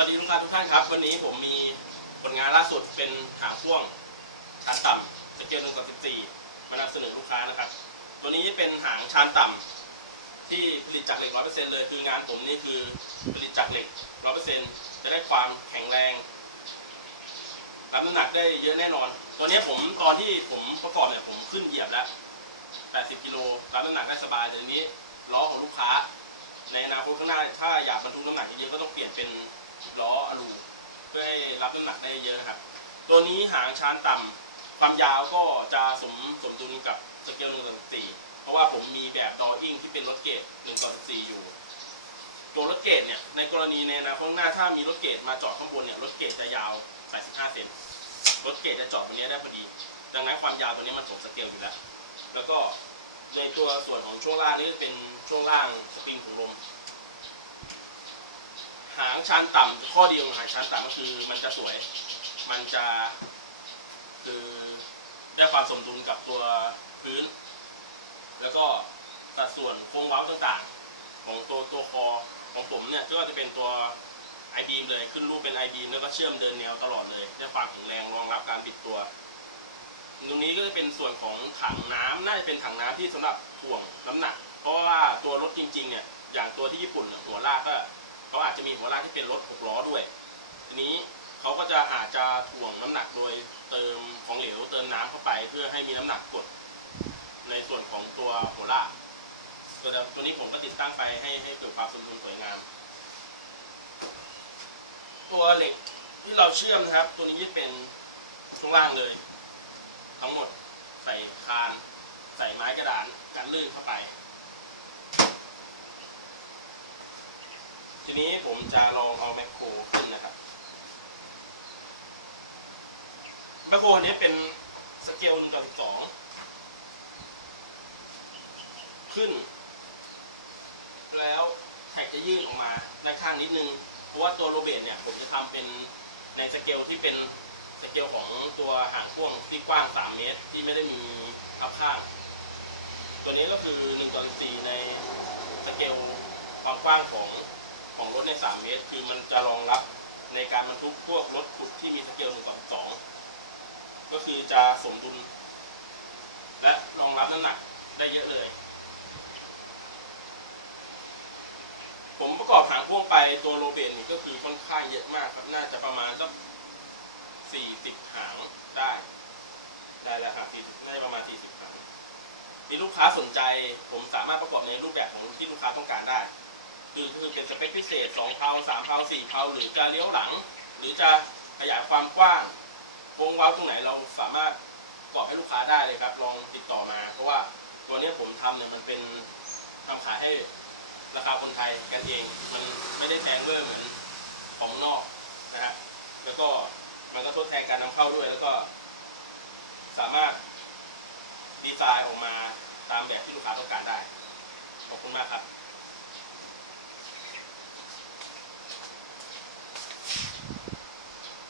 วัสดีลูกค้าทุกท่านครับ วันนี้ผมมีผลงานล่าสุดเป็นหางพ่วงชั้นต่ำสเกลหนึ่งต่อสิบสี่มานำเสนอลูกค้านะครับ ตัวนี้เป็นหางชานต่ำที่ผลิตจากเหล็กร้อยเปอร์เซ็นต์เลยคืองานผมนี่คือผลิตจากเหล็กร้อยเปอร์เซ็นต์จะได้ความแข็งแรงรับน้ำหนักได้เยอะแน่นอน ตัวนี้ผมตอนที่ผมประกอบเนี่ยผมขึ้นเหยียบแล้ว80กิโลรับน้ำหนักได้สบายแต่ทีนี้ล้อของลูกค้า ในอนาคตข้างหน้าถ้าอยากบรรทุกน้ำหนักเยอะก็ต้องเปลี่ยนเป็น ล้ออะลูเพื่อให้รับน้ำหนักได้เยอะนะครับ ตัวนี้หางชานต่ำความยาวก็จะสมสมดุลกับสเกล1ต่อ14เพราะว่าผมมีแบบดออิ่งที่เป็นรถเกรด1ต่อ14อยู่ ตัวรถเกรดเนี่ยในกรณีในอนาคตข้างหน้าถ้ามีรถเกรดมาจอดข้างบนเนี่ยรถเกรดจะยาว85เซนรถเกรดจะจอดตรงนี้ได้พอดี ดังนั้นความยาวตัวนี้มันสมสเกลอยู่แล้ว แล้วก็ในตัวส่วนของช่วงล่างนี่เป็นช่วงล่างสปริงถุงลม หางชันต่ำข้อดีของหางชันต่ำก็คือมันจะสวย มันจะคือได้ความสมดุลกับตัวพื้น แล้วก็สัดส่วนโค้งเว้าต่างๆ ของตัวตัวคอของผมเนี่ยก็จะเป็นตัวไอบีมเลยขึ้นรูปเป็นไอบีมแล้วก็เชื่อมเดินแนวตลอดเลยได้ความแข็งแรงรองรับการบิดตัว ตรงนี้ก็จะเป็นส่วนของถังน้ำน่าจะเป็นถังน้ำที่สำหรับถ่วงน้ำหนัก เพราะว่าตัวรถจริงๆเนี่ยอย่างตัวที่ญี่ปุ่นหัวลากก็ เขาอาจจะมีหัวลากที่เป็นรถหกล้อด้วย ทีนี้เขาก็จะอาจจะถ่วงน้ำหนักโดยเติมของเหลวเติมน้ำเข้าไป เพื่อให้มีน้ำหนักกด ในส่วนของตัวหัวลากตัวตัวนี้ผมก็ติดตั้งไปให้ให้เกิดความสมดุลสวยงาม ตัวเหล็กที่เราเชื่อมนะครับ ตัวนี้จะเป็นช่วงล่างเลย ทั้งหมดใส่คาน ใส่ไม้กระดานกันลื่นเข้าไป ทีนี้ผมจะลองเอาแมคโครขึ้นนะครับแมคโครนี้เป็นสเกล1ต่อ12ขึ้น แล้วแท็กจะยื่นออกมาด้านข้างนิดนึง เพราะว่าตัวโรเบตเนี่ยผมจะทำเป็นในสเกลที่เป็นสเกลของตัวหางพ่วงที่กว้าง 3 เมตร ที่ไม่ได้มีอัพข้างตัวนี้ก็คือ1ต่อ4ในสเกลความกว้างของ ของรถใน 3 เมตร คือมันจะรองรับในการบรรทุกพวกรถขุดที่มีสเกล1ต่อ2ก็คือจะสมดุล และรองรับน้ำหนักได้เยอะเลย ผมประกอบหางพ่วงไปตัวโรเบนนี่ก็คือค่อนข้างเยอะมากครับน่าจะประมาณสักสี่สิบหางได้ ได้แล้วครับสี่น่าจะประมาณสี่สิบหางมีลูกค้าสนใจ ผมสามารถประกอบในรูปแบบของที่ลูกค้าต้องการได้ คือคือเป็นสเปคพิเศษ สองเพาสามเพาสี่เพาหรือจะเลี้ยวหลัง หรือจะขยายความกว้างวงเว้าตรงไหนเราสามารถประกอบให้ลูกค้าได้เลยครับ ลองติดต่อมา เพราะว่าตัวเนี้ยผมทำเนี่ยมันเป็นทำขายให้ราคาคนไทยกันเอง มันไม่ได้แพงเวอร์เหมือนของนอกนะฮะแล้วก็มันก็ทดแทนการนำเข้าด้วยแล้วก็สามารถดีไซน์ออกมาตามแบบที่ลูกค้าต้องการได้ ขอบคุณมากครับ